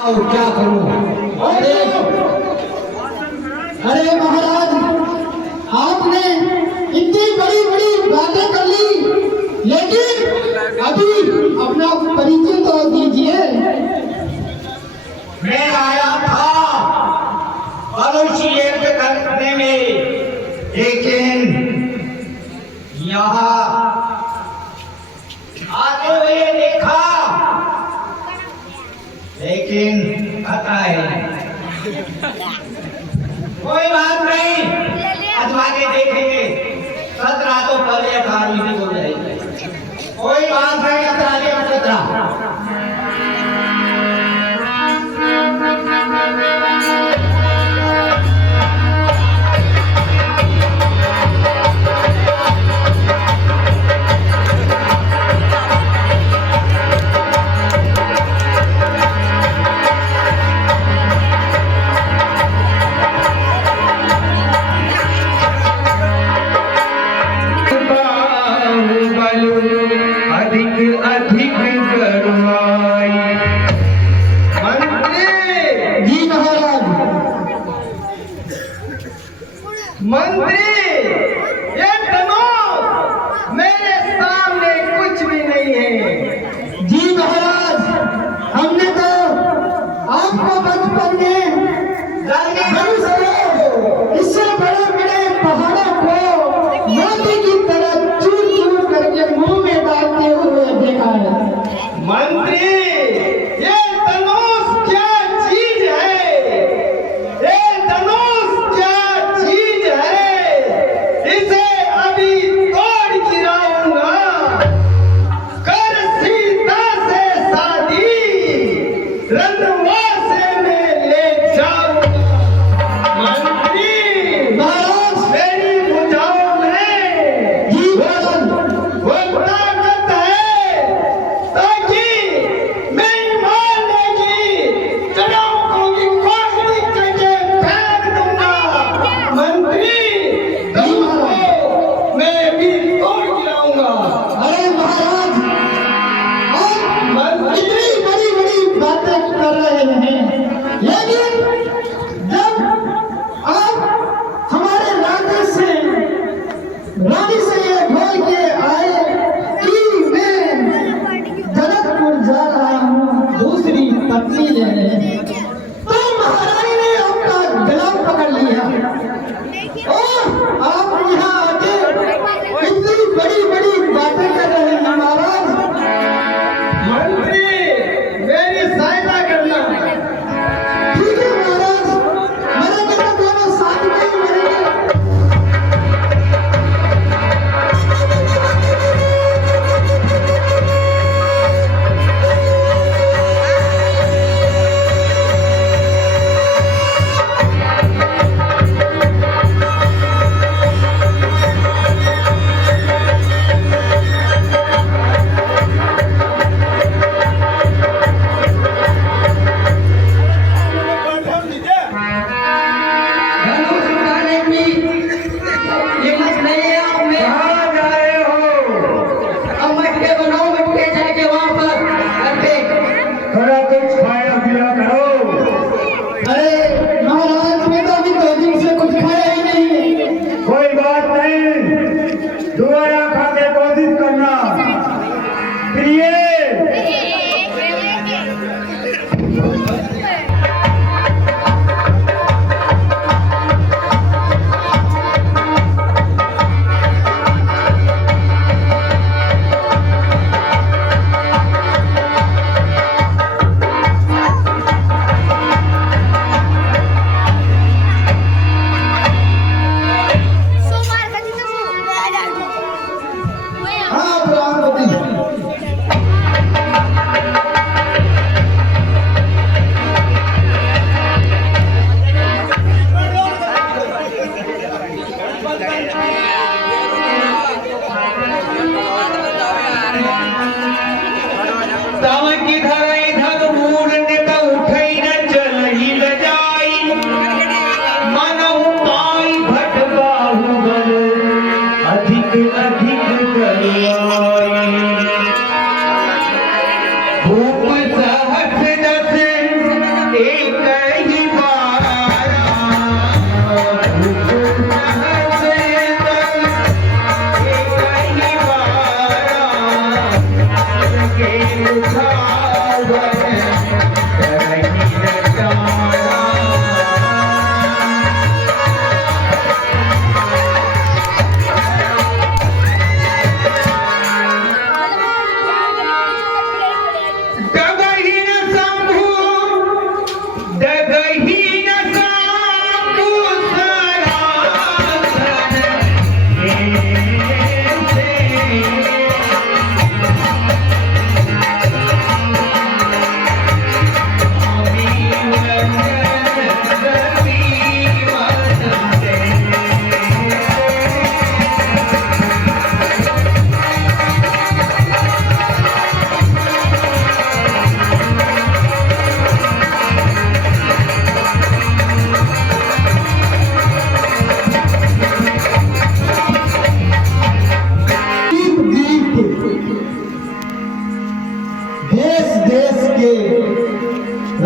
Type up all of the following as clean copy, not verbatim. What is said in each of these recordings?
क्या करूं? अरे अरे महाराज, आपने इतनी बड़ी बड़ी बातें कर ली, लेकिन अभी अपना परिचय तो दीजिए। मैं आया था मनुष्य यज्ञ करने में, लेकिन यहाँ आते हुए देखा, लेकिन खतरा है। कोई बात नहीं, अजमा के देखेंगे। 17 तो कल या 18 हो जाएगी। कोई बात नहीं, खतरा के 17। अधिक करुणाई मंत्री। जी महाराज। मंत्री, ये धनुष मेरे सामने कुछ भी नहीं है। जी महाराज, हमने तो आपको बचपन में इससे बड़े बड़े पहाड़ों को मोती की तरह चूर चूर करके मुंह में डालते हुए देखा है। मंत्री, ये धनुष क्या चीज है? ये धनुष क्या चीज है? इसे अभी तोड़ गिराऊंगा, कर सीता से शादी, रनवासे में ले जाऊंगा। मंत्री, महाराज, मेरी भुजाओं में जी महाराज, वो ताकत है, ताकि मैं मारने की चढ़ाओं की कोशिश करके फेंक दूंगा। मंत्री, तुमको मैं भी तोड़ गिराऊंगा। अरे महाराज, आप मंत्री, इतनी बड़ी बड़ी बातें कर रहे हैं,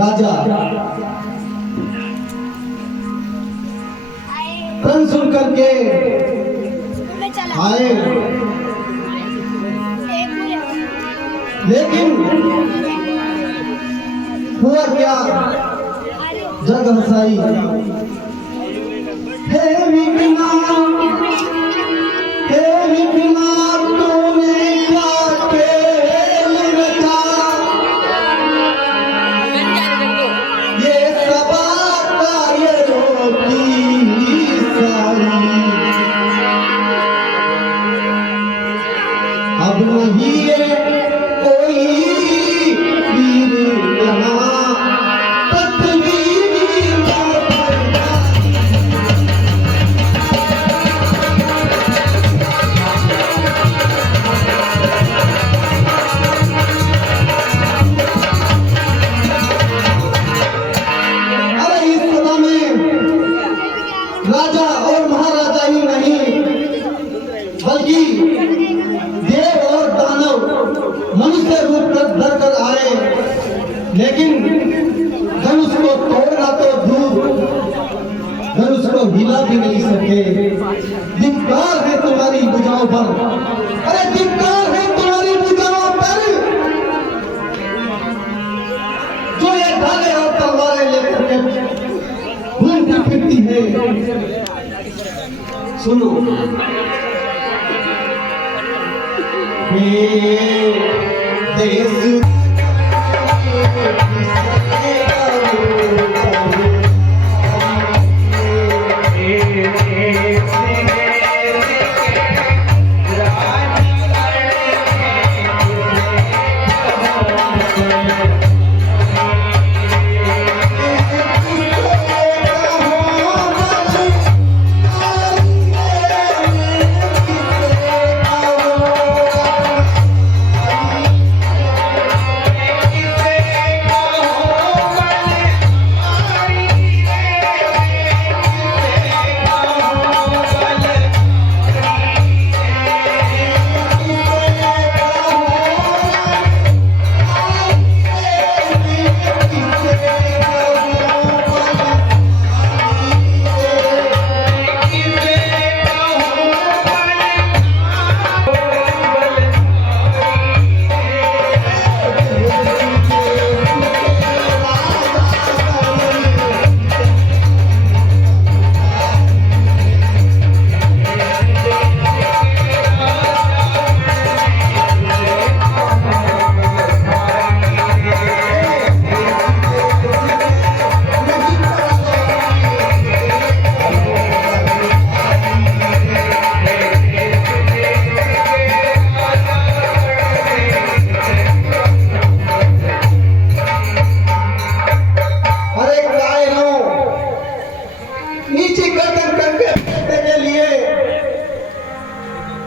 राजा प्रण सुन करके आए, लेकिन हुआ क्या, जग हंसाई। हे विपिना, हे विपिना, तूने क्या खेल रचा, ये सबा कायरों की सारी, अब नहीं है कोई वीर यहाँ, राजा और महाराजा ही नहीं, बल्कि देव और दानव मनुष्य रूप धर कर आए, लेकिन धनुष को तोड़ना तो दूर, धनुष को हिला भी नहीं सके। धिक्कार है तुम्हारी भुजाओं पर, अरे धिक्कार है तुम्हारी भुजाओं पर, जो ये ढाले और तलवारें लेकर के घूमती फिरती है। सुनो, देश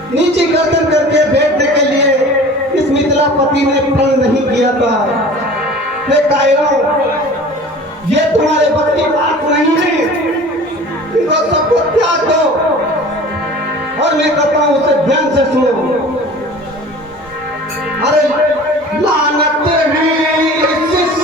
नीचे गर्दन करके बैठने के लिए इस मिथिलापति ने प्रण नहीं किया था। हे कायरों, ये तुम्हारे बस की बात नहीं है, इनको सबको त्याग दो और मैं कहता हूं उसे ध्यान से सुनो। अरे लानत है इस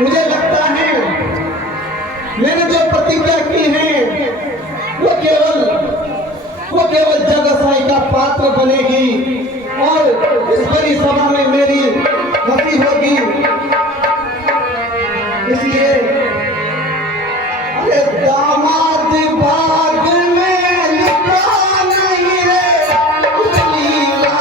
मुझे लगता है मैंने जो प्रतिज्ञा की है वो केवल जगसाई का पात्र बनेगी और इस बड़ी सभा में मेरी हंसी होगी। इसलिए अरे दामाद भाग में लिखा नहीं रे, लीला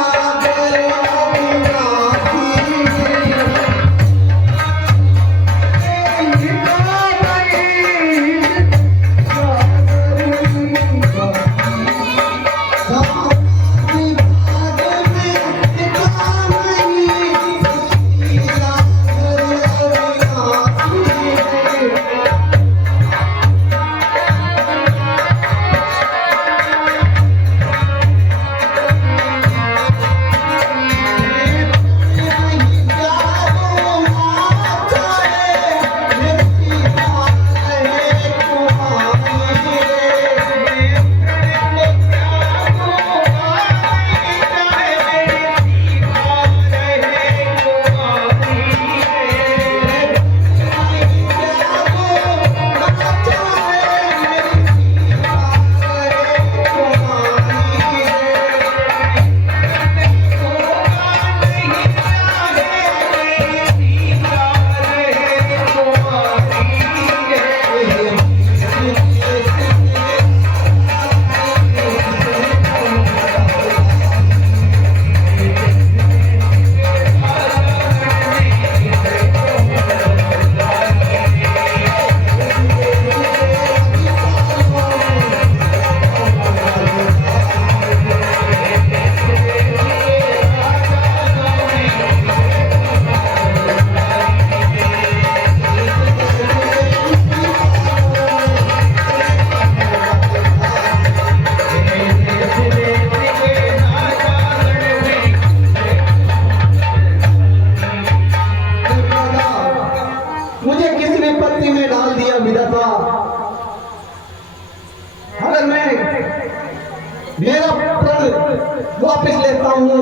वापस लेता हूँ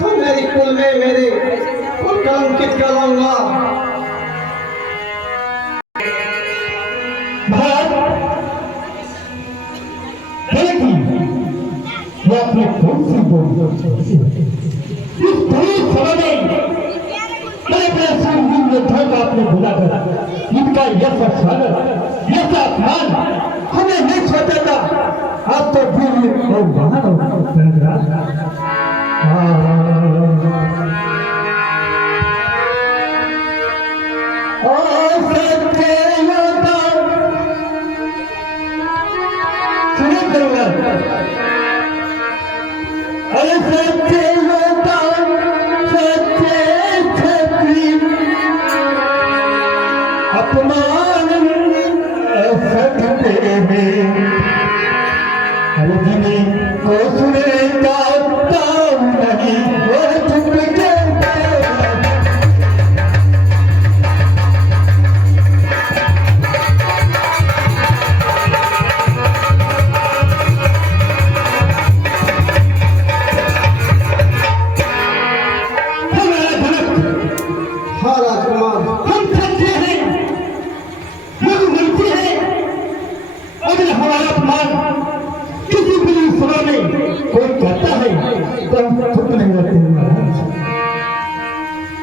तो मेरी कुल में मेरे कुल का अंकित कराऊंगा। वो अपने कौन सी इस बड़ी सभा में बड़े बड़े संगीत योद्धाओं का आपने बुलाकर इनका यश और स्वागत यश अपमान हमें नहीं सोचा था। आप तो फिर और अपमान सकते हैं अरे को सुने जाता नहीं वो चुप के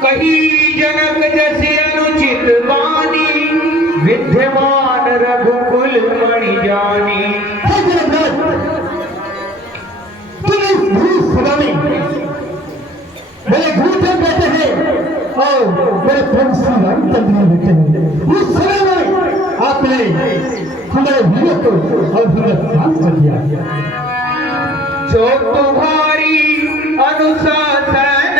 कही जनक जैसे अनुचित बानी विद्यमान रघुकुल मणि जानी। तुम इस सभा में मेरे घूटे बैठे हैं और मेरे प्रेम श्री रामचंद्र बैठे हैं। उस समय में आपने हमारे वीरों को और हमें शांत कर दिया जो तुम्हारी अनुशासन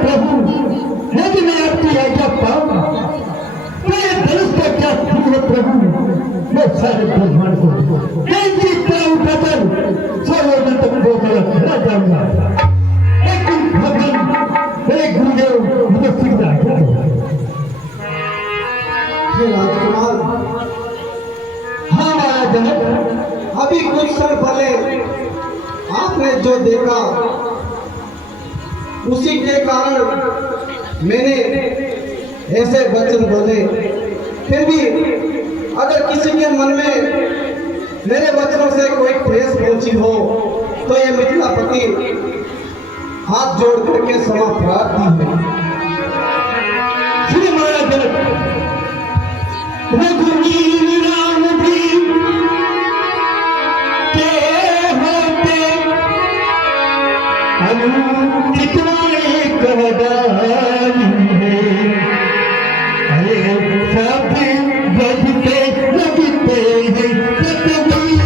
प्रभु तेरी तरह उठाकर चलो मैं तुमको गलत न जाऊंगा, लेकिन भगवान मेरे गुरुदेव मुझे सीखना क्या हे राजकुमार, हाँ महाराज जनक, अभी कुछ क्षण पहले आपने जो देखा उसी के कारण मैंने ऐसे वचन बोले। फिर भी अगर किसी के मन में मेरे वचनों से कोई ठेस पहुंची हो तो ये मिथिलापति हाथ जोड़ करके क्षमा प्रार्थी है। श्री महाराज जनक, रघुवीर राम भी के होते अनुचित कहदारी है, अरे सब बजते लगते हैं कतवी।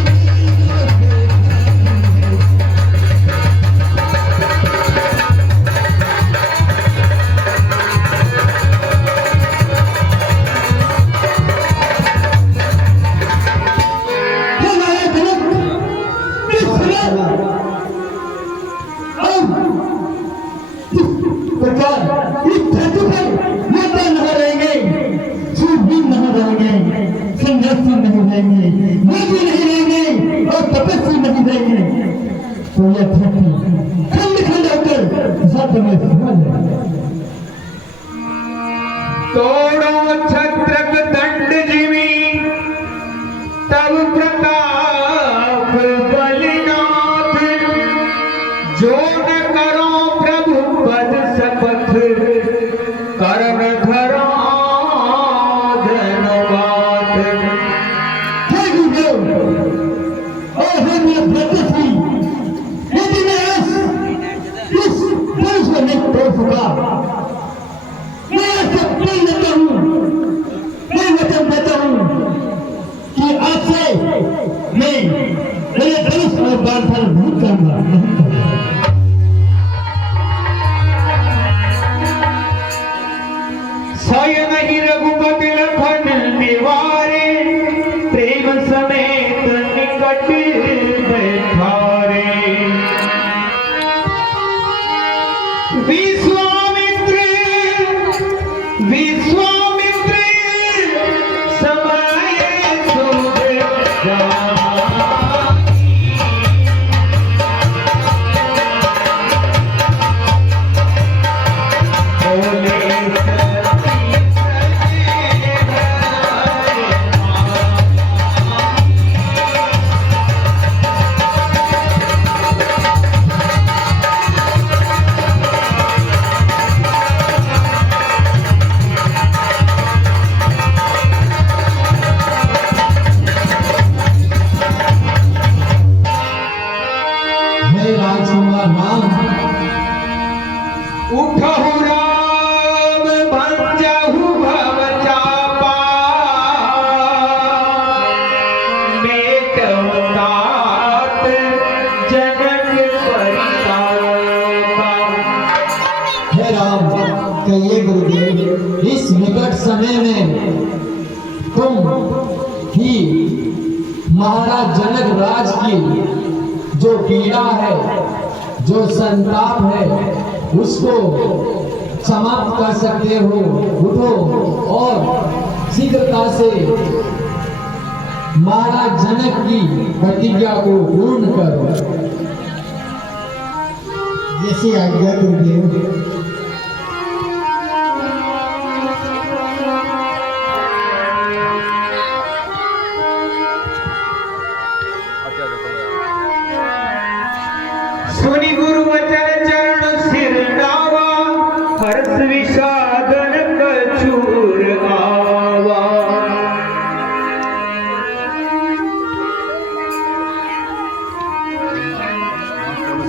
तोड़ो छत्रक दंड जीवी तब प्रताप बलिनाथ, जो न करो प्रभु पद शपथ कर्म धरा धनवात। हे गुरुदेव, और हे मेरे भ्राताश्री, यदि मैं इस पुरुष को नहीं तोड़ सका, मैं ऐसे प्रण देता हूँ, मैं वचन देता हूँ कि आज से मैं मेरे धनुष और बाणफल नहीं करूंगा, नहीं करूंगा। सोय नहीं रघुपति लखन निवारे, प्रेम समेत निकट बैठारे। विश्वामित्र विश्वामित्र समय शुभ हे राजकुमार राम, उठहु राम भंजहु भव चापा, मेटहु तात जनक परितापा। हे राम, कहिए गुरुदेव, इस विकट समय में तुम ही महाराज जनक राज की जो पीड़ा है, जो संताप है, उसको समाप्त कर सकते हो। उठो और शीघ्रता से महाराज जनक की प्रतिज्ञा को पूर्ण करो। जैसी आज्ञा गुरुदेव। सुनि गुरु वचन चरण सिर नावा, हर्ष विषादन कछूर आवा।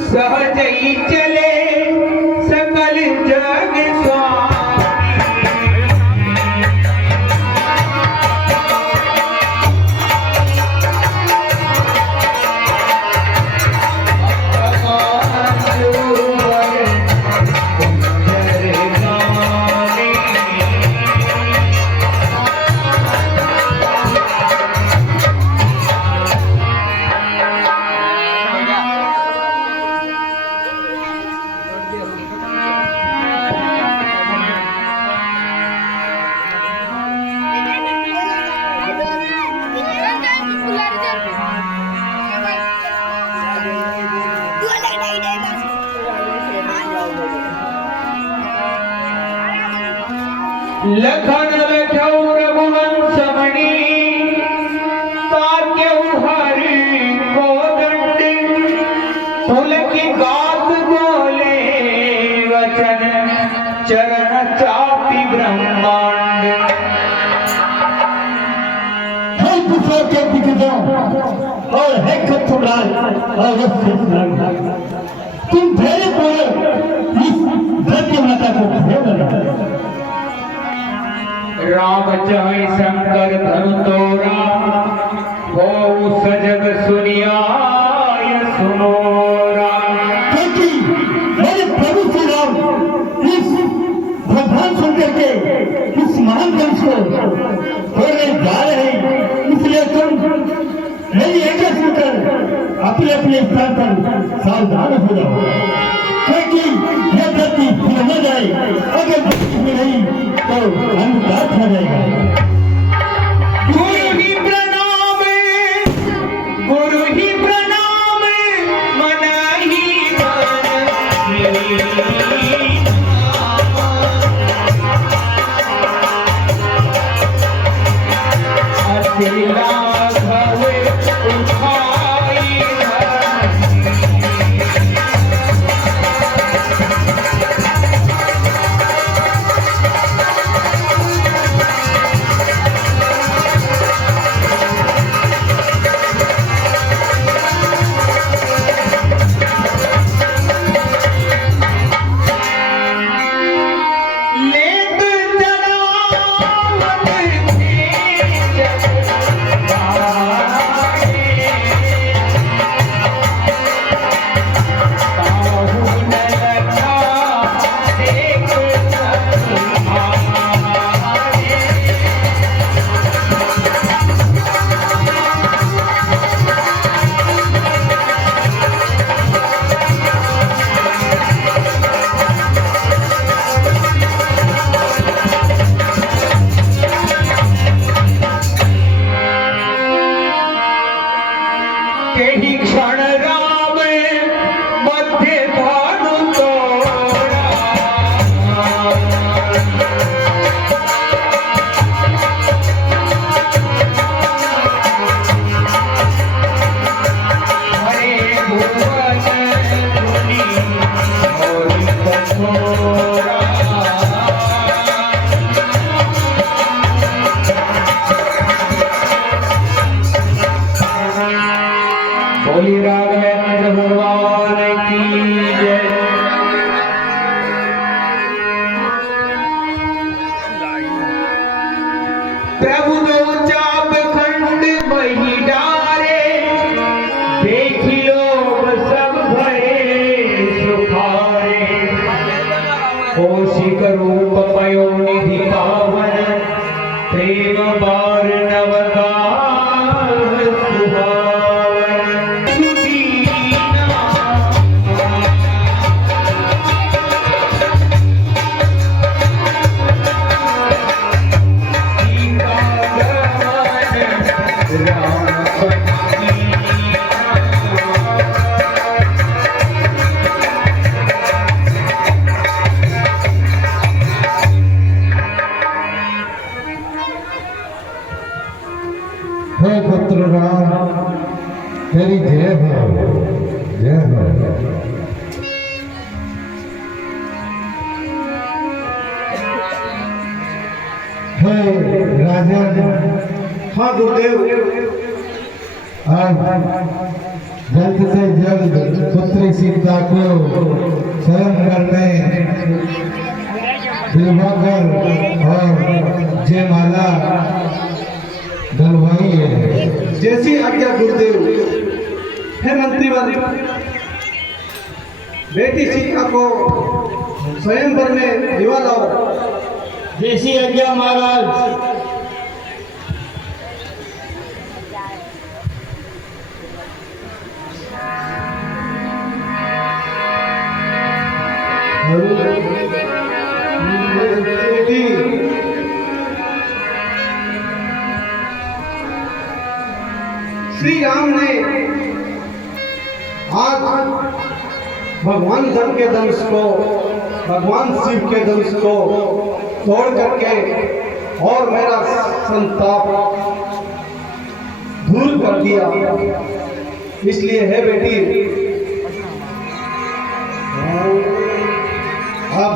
सहज ही चले सकल जग स्वामी, लखन लख्यौ प्रभु वंशमणि ताक्यौ हरि को दंड पुलकी गात बोले वचन चरण चापी ब्रह्मांड। है कुशों के दिग्गजों और है खतुराल और तुम धैर्य पूर्वक इस धरती माता को भेज राम चाहे शंकर धनु तोरा वो सजग सुनियाय सुनोरा। क्योंकि मेरे प्रभु श्री राम इस भगवान शंकर के इस महान वंश को छोड़ने जा रहे हैं, इसलिए तुम मेरी आज्ञा सुनकर अपने अपने स्थान पर सावधान हो जाओ, क्योंकि यह धरती हिल न जाए। अगर धरती में नहीं तो अंधकार छा जाएगा। गुरु ही प्रणाम मन ही अकेला भवे उठाई क्षण राम मध्य धानु तोरा। हरे भुवन धुनि और कठोरा। बोली राघवेंद्र भगवान की जय। प्रभु दो चाप खंड बही डारे देखी लोग सब भये सुखारे। कौशिक रूप पयो निधि पावन प्रेम बार नवकार सुभावन। हे पुत्र राम, तेरी जय हो, जय हो। हे राजा, हाँ गुरुदेव, आज जल्द से जल्द पुत्री सीता को स्वयं करने दिलवाकर और जयमाला डलवाई है। जैसी आज्ञा गुरुदेव। हे मंत्रीवर, बेटी सीता को स्वयंवर में दिवा लाओ। जैसी आज्ञा महाराज। श्री राम ने आज भगवान धन के धनुष को, भगवान शिव के धनुष को तोड़ करके और मेरा संताप दूर कर दिया। इसलिए है बेटी, अब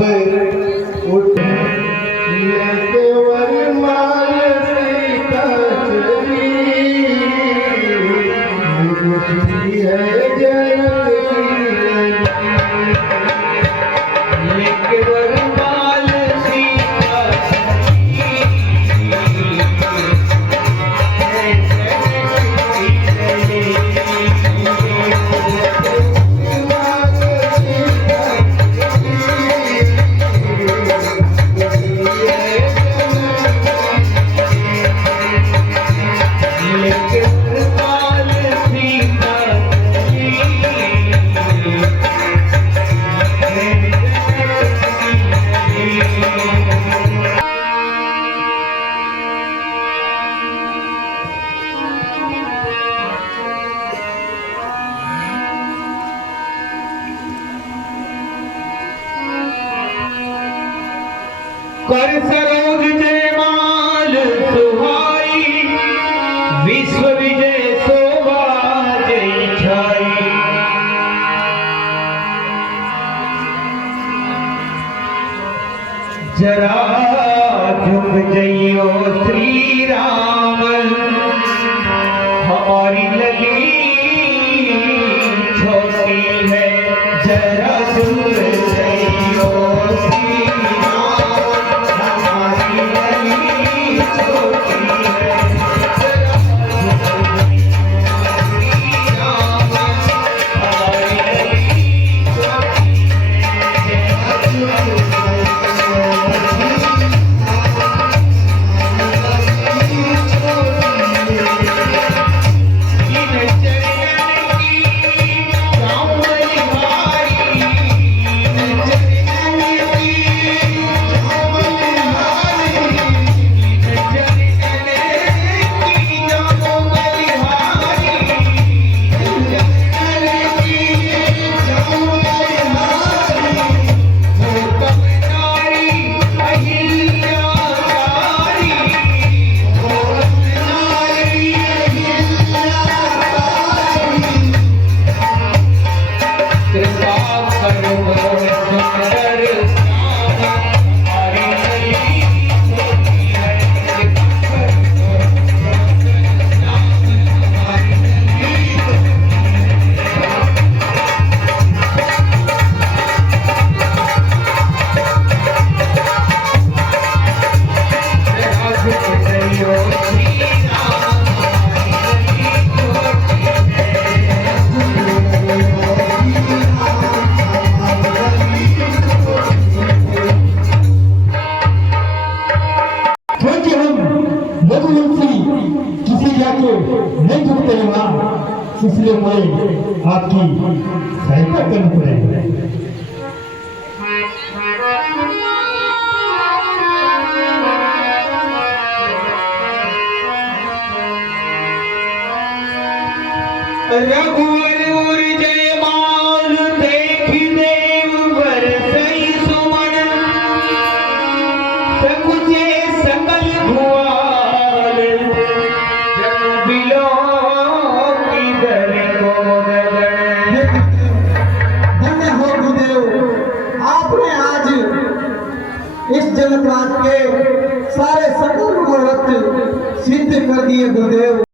उठ कर सरोज जयमाल सुहाई, विश्व विजय शोभा जय छाई। जरा झुक जइयो श्री राम, हमारी लगी छोटी है। जरा झुक जइयो श्री नहीं झुकते हैं वहाँ, इसलिए मुझे आपकी सहायता करनी पड़ेगी। रघुवर जयमाल देखि देव बरसई सुमन, सकुचे सकल भुआल जन बिलो की दर को दगन। धन्य हो गुरुदेव, आपने आज इस जगत के सारे सकल मनोरथ सिद्ध कर दिए गुरुदेव।